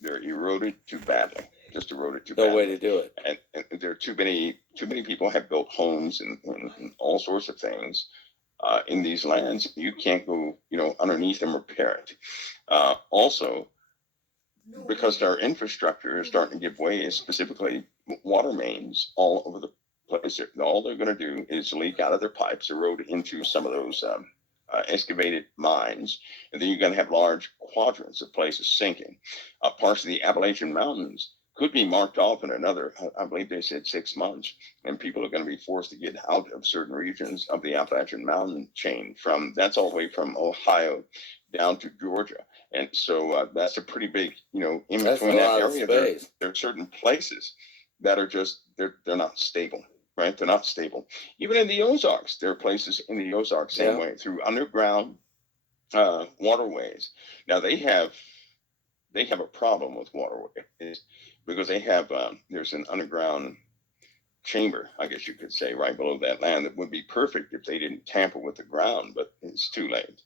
They're eroded too badly, just eroded too No badly. way to do it. And there are too many people have built homes and all sorts of things in these lands. You can't go, underneath them, repair it. Also, because our infrastructure is starting to give way, specifically water mains all over the place. All they're going to do is leak out of their pipes, erode into some of those excavated mines, and then you're going to have large quadrants of places sinking. Parts of the Appalachian Mountains could be marked off in another, I believe they said 6 months, and people are going to be forced to get out of certain regions of the Appalachian Mountain chain. That's all the way from Ohio down to Georgia. And so that's a pretty big, in between that area, there are certain places that are just, they're not stable, right? They're not stable. Even in the Ozarks, there are places in the Ozarks, same way, through underground waterways. Now they have a problem with waterways because they have, there's an underground chamber, I guess you could say, right below that land that would be perfect if they didn't tamper with the ground, but it's too late.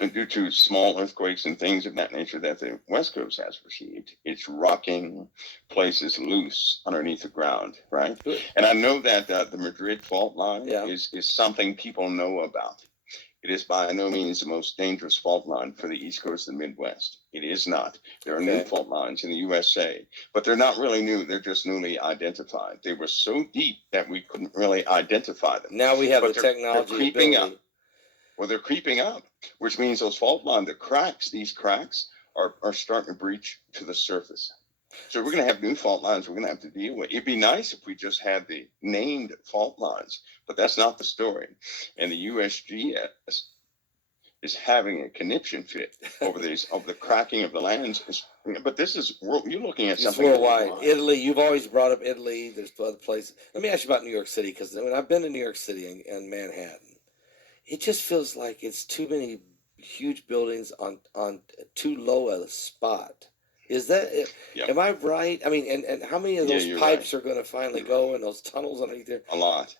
And due to small earthquakes and things of that nature that the West Coast has received, it's rocking places loose underneath the ground, right? And I know that the Madrid fault line is something people know about. It is by no means the most dangerous fault line for the East Coast and Midwest. It is not. There are new fault lines in the USA, but they're not really new. They're just newly identified. They were so deep that we couldn't really identify them. Now we have the technology. They're creeping up. Well, they're creeping up, which means those fault lines, these cracks are starting to breach to the surface. So we're going to have new fault lines we're going to have to deal with. It'd be nice if we just had the named fault lines, but that's not the story. And the USGS is having a conniption fit over the cracking of the lands. But this is, you're looking at something worldwide. Italy, you've always brought up Italy. There's other places. Let me ask you about New York City, because I've been to New York City and Manhattan. It just feels like it's too many huge buildings on too low a spot. Is that, am I right? I mean, and how many of those pipes are going to finally go in those tunnels underneath there? A lot.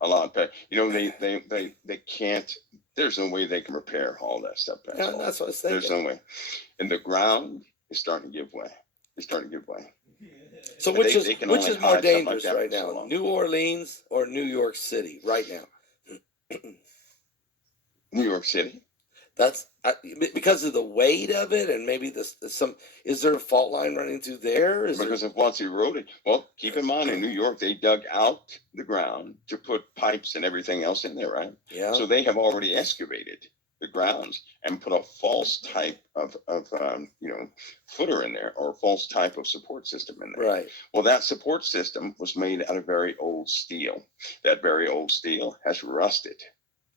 But, they can't, there's no way they can repair all that stuff. Yeah, that's what I was thinking. There's no way. And the ground is starting to give way. It's starting to give way. So which is more dangerous right now? New Orleans or New York City right now? New York City. That's because of the weight of it, and maybe is there a fault line running through there? Because of what's eroded. Well, keep in mind, in New York, they dug out the ground to put pipes and everything else in there, right? Yeah. So they have already excavated the grounds and put a false type of footer in there, or a false type of support system in there. Right. Well, that support system was made out of very old steel. That very old steel has rusted.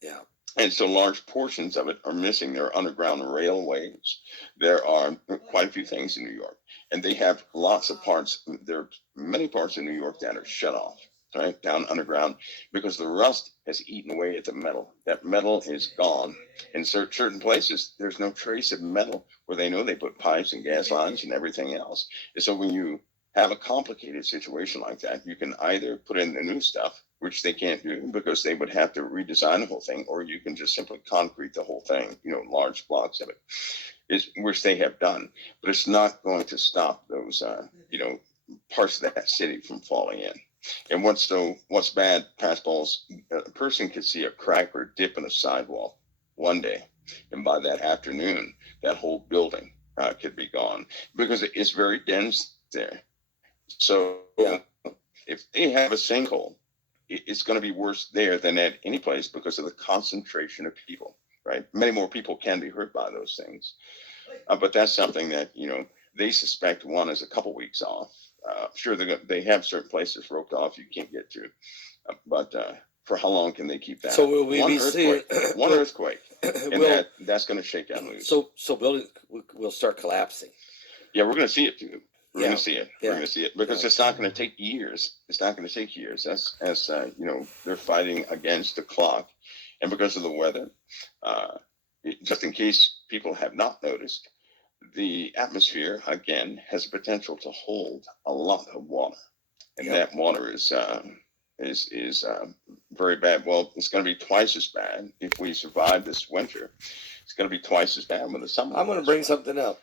Yeah. And so large portions of it are missing. There are underground railways. There are quite a few things in New York. And they have lots of parts. There are many parts of New York that are shut off, right, down underground, because the rust has eaten away at the metal. That metal is gone. In certain places, there's no trace of metal where they know they put pipes and gas lines and everything else. And so when you have a complicated situation like that, you can either put in the new stuff, which they can't do because they would have to redesign the whole thing, or you can just simply concrete the whole thing, large blocks of it, which they have done. But it's not going to stop those, parts of that city from falling in. And what's bad, Pascal's, a person could see a crack or dip in a sidewalk one day, and by that afternoon, that whole building could be gone because it's very dense there. So if they have a sinkhole, it's going to be worse there than at any place because of the concentration of people, right? Many more people can be hurt by those things. But that's something that, they suspect one is a couple weeks off. Sure, they have certain places roped off you can't get to. But for how long can they keep that? So will we be seeing one earthquake, and that's going to shake down loose. So buildings will start collapsing. Yeah, we're going to see it too. We're going to see it. We're going to see it because it's not going to take years. It's not going to take years. As they're fighting against the clock, and because of the weather. Just in case people have not noticed, the atmosphere again has the potential to hold a lot of water, and that water is very bad. Well, it's going to be twice as bad if we survive this winter. It's going to be twice as bad when the summer. I'm going to bring something up.